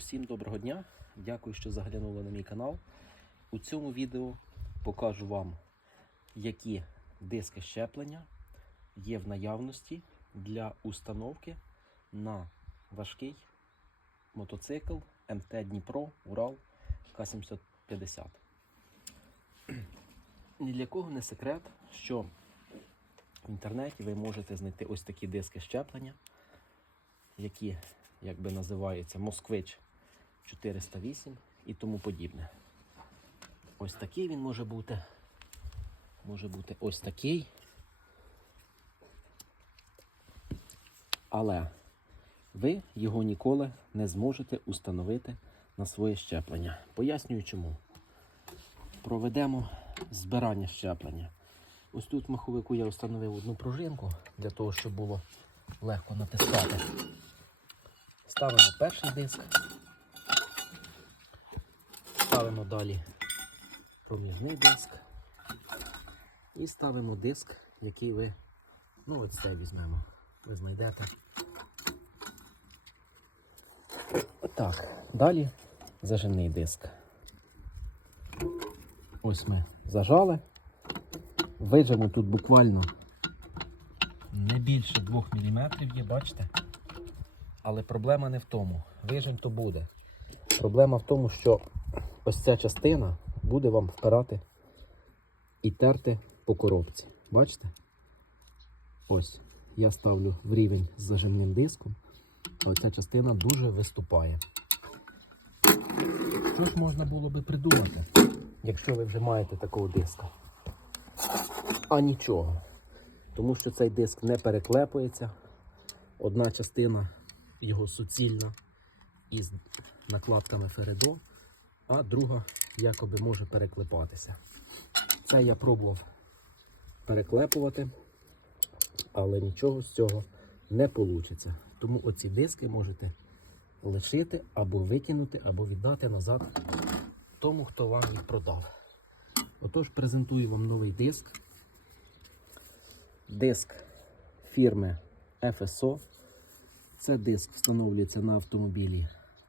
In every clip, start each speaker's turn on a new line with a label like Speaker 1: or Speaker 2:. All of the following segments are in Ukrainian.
Speaker 1: Усім доброго дня! Дякую, що заглянули на мій канал. У цьому відео покажу вам, які диски щеплення є в наявності для установки на важкий мотоцикл МТ Дніпро Урал К750. Ні для кого не секрет, що в інтернеті ви можете знайти ось такі диски щеплення, які як би називаються Москвич 408 і тому подібне. Ось такий він може бути. Може бути ось такий. Але ви його ніколи не зможете установити на своє щеплення. Пояснюю чому. Проведемо збирання щеплення. Ось тут маховику я встановив одну пружинку для того, щоб було легко натискати. Ставимо перший диск. Ставимо далі проміжний диск. І ставимо диск, який ви, ну ось цей візьмемо, ви знайдете. Так, далі зажимний диск. Ось ми зажали. Вижимо тут буквально не більше 2 мм є, бачите? Але проблема не в тому. Вижим то буде. Проблема в тому, що ось ця частина буде вам впирати і терти по коробці. Бачите? Ось. Я ставлю в рівень з зажимним диском, а оця частина дуже виступає. Що ж можна було би придумати, якщо ви вже маєте такого диска? А нічого. Тому що цей диск не переклепується. Одна частина його суцільна із накладками Фередо, а друга якоби може переклепатися. Це я пробував переклепувати, але нічого з цього не вийде. Тому оці диски можете лишити або викинути, або віддати назад тому, хто вам їх продав. Отож, презентую вам новий диск. Диск фірми FSO. Це диск встановлюється на автомобілі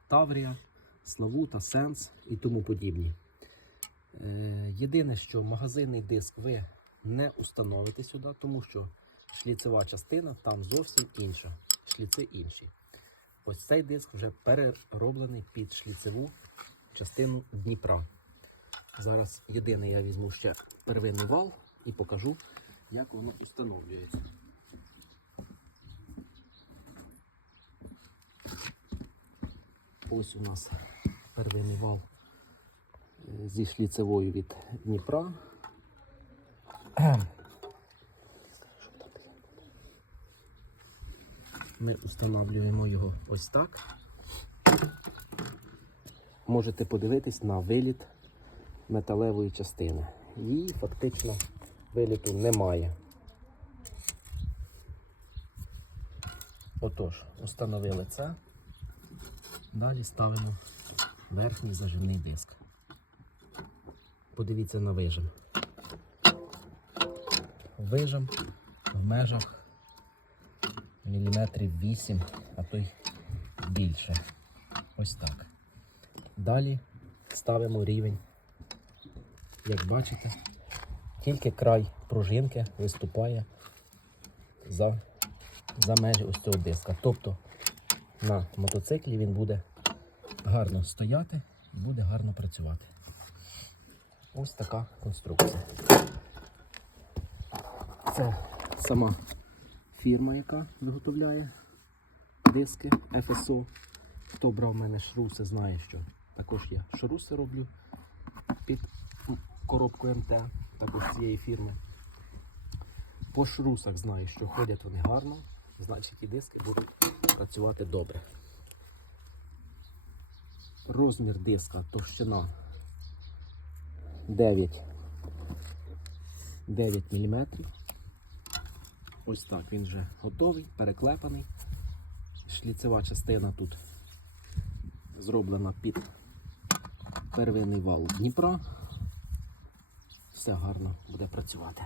Speaker 1: Таврія, Славута, Сенс і тому подібні. Е, єдине, що магазинний диск ви не установите сюди, тому що шліцева частина там зовсім інша. Шліци інші. Ось цей диск вже перероблений під шліцеву частину Дніпра. Зараз єдине я візьму ще первинний вал і покажу, як воно встановлюється. Ось у нас первинний вал е, зі шліцевою від Дніпра. Ми встановлюємо його ось так. Можете подивитись на виліт металевої частини. Її фактично виліту немає. Отож, установили це. Далі ставимо верхній зажимний диск. Подивіться на вижим. Вижим в межах міліметрів 8, а то й більше. Ось так. Далі ставимо рівень. Як бачите, тільки край пружинки виступає за, за межі ось цього диска. Тобто на мотоциклі він буде гарно стояти і буде гарно працювати. Ось така конструкція. Це сама фірма, яка виготовляє диски FSO. Хто брав в мене шруси, знає, що також я шруси роблю під коробку МТ, також цієї фірми. По шрусах знаю, що ходять вони гарно, значить і диски будуть працювати добре. Розмір диска, товщина 9, 9 мм. Ось так він вже готовий, переклепаний. Шліцева частина тут зроблена під первинний вал Дніпра. Все гарно буде працювати.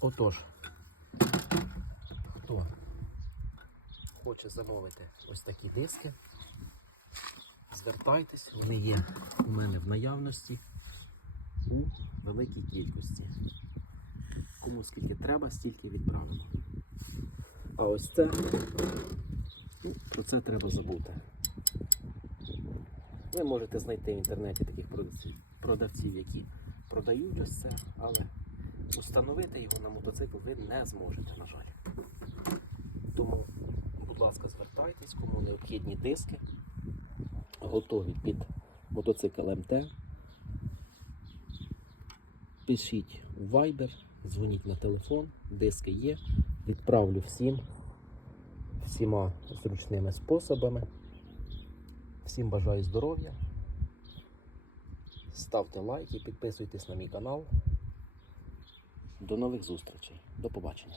Speaker 1: Отож, хто хоче замовити ось такі диски, звертайтесь, вони є у мене в наявності у великій кількості. Кому скільки треба, стільки відправимо. А ось це, ну, про це треба забути. Ви можете знайти в інтернеті таких продавців, продавців, які продають ось це, але установити його на мотоцикл ви не зможете, на жаль. Тому, будь ласка, звертайтесь, кому необхідні диски, готові під мотоцикл МТ. Пишіть Viber, дзвоніть на телефон, диски є. Відправлю всім, всіма зручними способами. Всім бажаю здоров'я. Ставте лайки, підписуйтесь на мій канал. До нових зустрічей. До побачення.